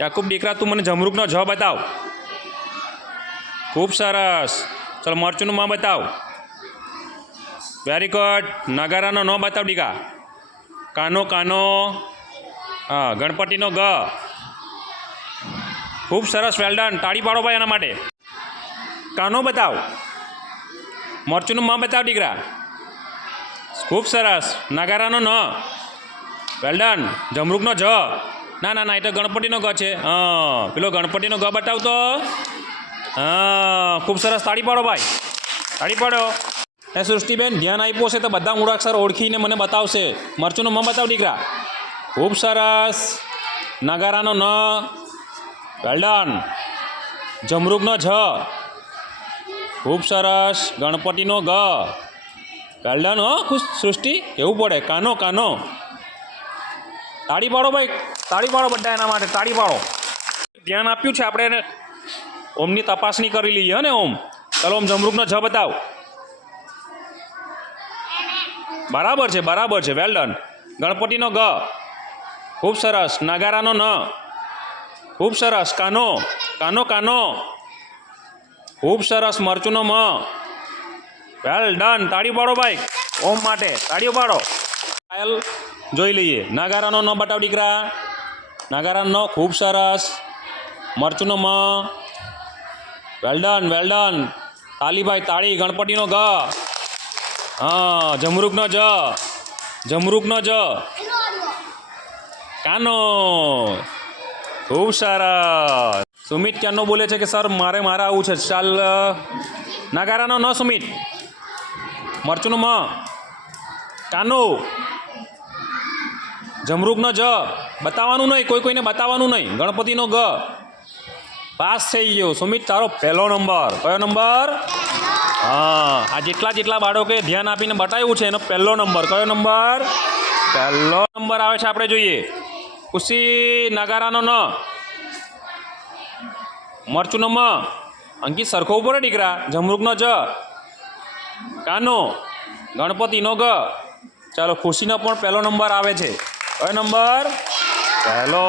યાકુબ દીકરા તું મને જમરૂકનો જ બતાવ. ખૂબ સરસ. ચાલો મરચુંનું માં બતાવ. Very good. નગારાનો ન બતાવ દીકા. કાનો કાનો. હા ગણપતિનો ગ. ખૂબ સરસ વેલ ડન. તાળી પાડો ભાઈ એના માટે. કાનો બતાવ. મરચુંનું માં બતાવ દીકરા. ખૂબ સરસ. નગારાનો ન. Well done. જમરૂકનો જ. ના ના ના એ તો ગણપતિનો ગ છે. હા પેલો ગણપતિનો ગ બતાવ તો. હા ખૂબ સરસ. તાળી પાડો ભાઈ. તાળી પાડો. એ સૃષ્ટિબેન ધ્યાન આપ્યો છે તો બધા મૂળાક્ષર ઓળખીને મને બતાવશે. મરચુંનો મ બતાવ દીકરા. ખૂબ સરસ. નગારાનો ન. Well done. જમરૂકનો જ. ખૂબ સરસ. ગણપતિનો ગ. Well done. હો ખુશ સૃષ્ટિ એવું પડે. કાનો કાનો. તાળી પાડો ભાઈ. તાળી પાડો બધા એના માટે. તાળી પાડો. ધ્યાન આપ્યું છે આપણે એને. ઓમની તપાસણી કરી લઈએ ને ઓમ. ચાલો ઓમ જમરૂકનો જ બતાવ. બરાબર છે બરાબર છે. Well done. ગણપતિનો ગ. ખૂબ સરસ. નગારાનો ન. ખૂબ સરસ. કાનો કાનો કાનો. ખૂબ સરસ. મરચુંનો મ. Well done. તાળી પાડો ભાઈ ઓમ માટે. તાળીઓ પાડો. પાયલ જોઈ લઈએ. નગારાનો ન બતાવ દીકરા. નગારાનો ન. ખૂબ સરસ. મરચુંનો મ. Well done well done. તાળી ભાઈ તાળી. ગણપતિનો ગ. હા જમરૂકનો જ. જમરૂકનો જ. કાનો. ખૂબ સરસ. સુમિત ક્યાંનો બોલે છે કે સર મારે આવું છે. ચાલ નગારાનો ન સુમિત. મરચુંનો મ. કાનો. જમરૂકનો જ. બતાવવાનું નહીં. કોઈને બતાવવાનું નહીં. ગણપતિનો ગ. પાસ થઈ ગયો સુમિત. તારો પહેલો નંબર. કયો નંબર? હા આ જેટલા બાળકોએ ધ્યાન આપીને બતાવ્યું છે એનો પહેલો નંબર. કયો નંબર? પહેલો નંબર આવે છે. આપણે જોઈએ. ખુશી નગારાનો ન. મરચુંનો મ. અંકિત સરખો ઉપર દીકરા. જમરૂકનો જ. કાનો. ગણપતિનો ગ. ચાલો ખુશીનો પણ પહેલો નંબર આવે છે. કયો નંબર? પહેલો.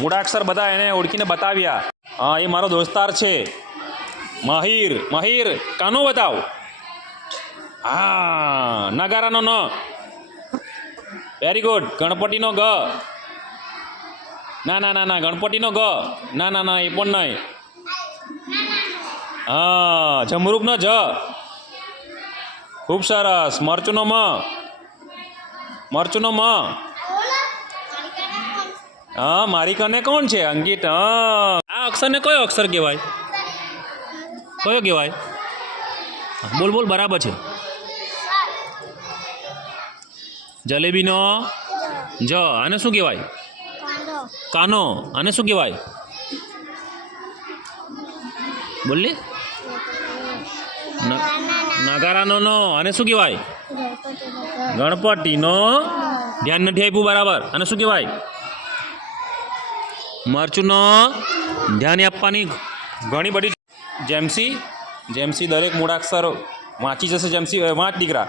મૂળાક્ષર બધા એને ઓળખીને બતાવ્યા. હા એ મારો દોસ્તાર છે માહિર. માહિર કાનો બતાવ. હા નગારાનો ન. Very good. ગણપતિનો ગ. ના ના ના ના ગણપતિનો ગ. ના ના ના એ પણ નહીં. હા જમરૂકનો જ. ખૂબ સરસ. મરચુંનો મ. મરચુંનો મ. હા મારી કને કોણ છે? અંકિત. હા આ અક્ષરને કયો અક્ષર કહેવાય? કયો કહેવાય? બોલ બોલ. બરાબર છે. જલેબીનો જ. આને શું કહેવાય? કાનો. આને શું કહેવાય? બોલ લે. નગારાનો નો. આને શું કહેવાય? ગણપતિનો. ધ્યાન નથી આપ્યું બરાબર. આને શું કહેવાય? મરચુંનો. ધ્યાન આપવાની ઘણી બધી. જેમસી દરેક મૂળાક્ષર વાંચી જશે. જેમસી વાંચ દીકરા.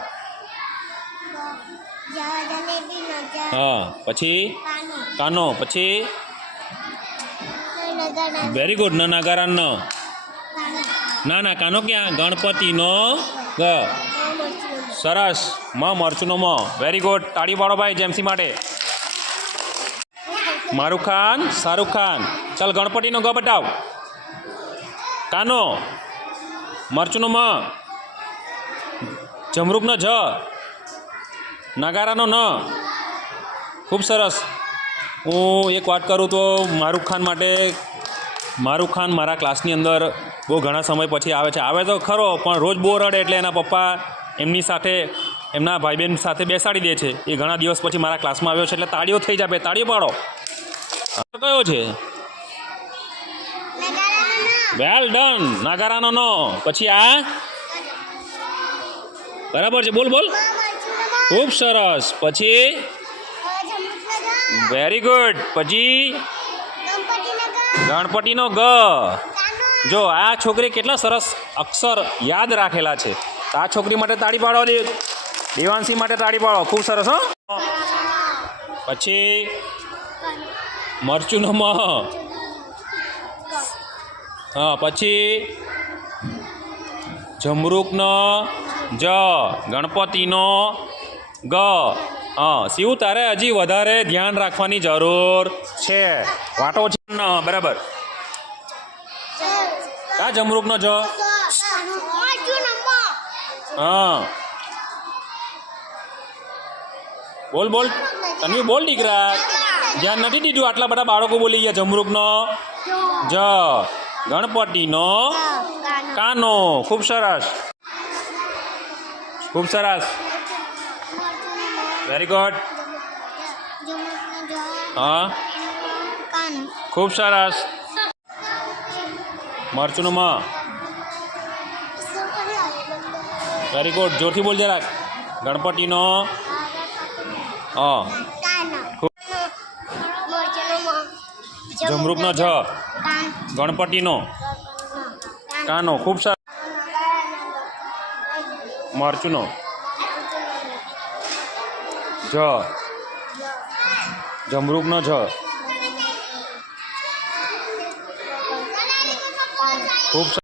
હા પછી કાનો. પછી વેરી ગુડ. નગારાનો. ના ના કાનો ક્યાં? ગણપતિનો ગ. સરસ. મ મરચુંનો મ. Very good. તાળી પાડો ભાઈ જેમસી માટે. મારુખ ખાન શાહરુખ ખાન. ચાલ ગણપતિનો ગ બતાવ. કાનો. મરચુંનો મ. જમરૂકનો જ. નગારાનો ન. ખૂબ સરસ. હું એક વાત કરું તો મારુખ ખાન મારા ક્લાસની અંદર બહુ ઘણા સમય પછી આવે છે. આવે તો ખરો પણ રોજ બહુ રડે એટલે એના પપ્પા એમની સાથે એમના ભાઈ બહેન સાથે બેસાડી દે છે. એ ઘણા દિવસ પછી મારા ક્લાસમાં આવ્યો છે એટલે તાળીઓ થઈ જાય. તાળીઓ પાડો. કયો છે? Well done. નગારાનો નો. પછી આ બરાબર છે. બોલ બોલ. ખૂબ સરસ. પછી વેરી ગુડ. પછી ગણપતિનો ગ. જો આ છોકરી કેટલા સરસ અક્ષર યાદ રાખેલા છે. તો આ છોકરી માટે તાળી પાડો. દેવાંશી માટે તાળી પાડો. ખૂબ સરસ. હો પછી મરચુંનો મ. હા પછી જમરૂકનો જ, ગણપતિનો ગ. હા શિવ તારે હજી વધારે ધ્યાન રાખવાની જરૂર છે. વાટો છે ન બરાબર. કા જમરૂકનો જ. હા બોલ બોલ તન્વી બોલ દીકરા. ધ્યાન નથી દીધું, આટલા બધા બાળકો બોલી ગયા. જમરૂકનો જ, ગણપતિનો કાનો. ખૂબ સરસ, ખૂબ સરસ, વેરી ગુડ. હા ખૂબ સરસ. મરચુંનું મ. વેરી ગુડ, જોરથી બોલ જરાક. ગણપતિનો જમરૂકનો જ, ગણપતિનો કાનો. ખૂબ સરસ. મરચુંનો જ, જમરૂકનો જ. ખૂબ સરસ.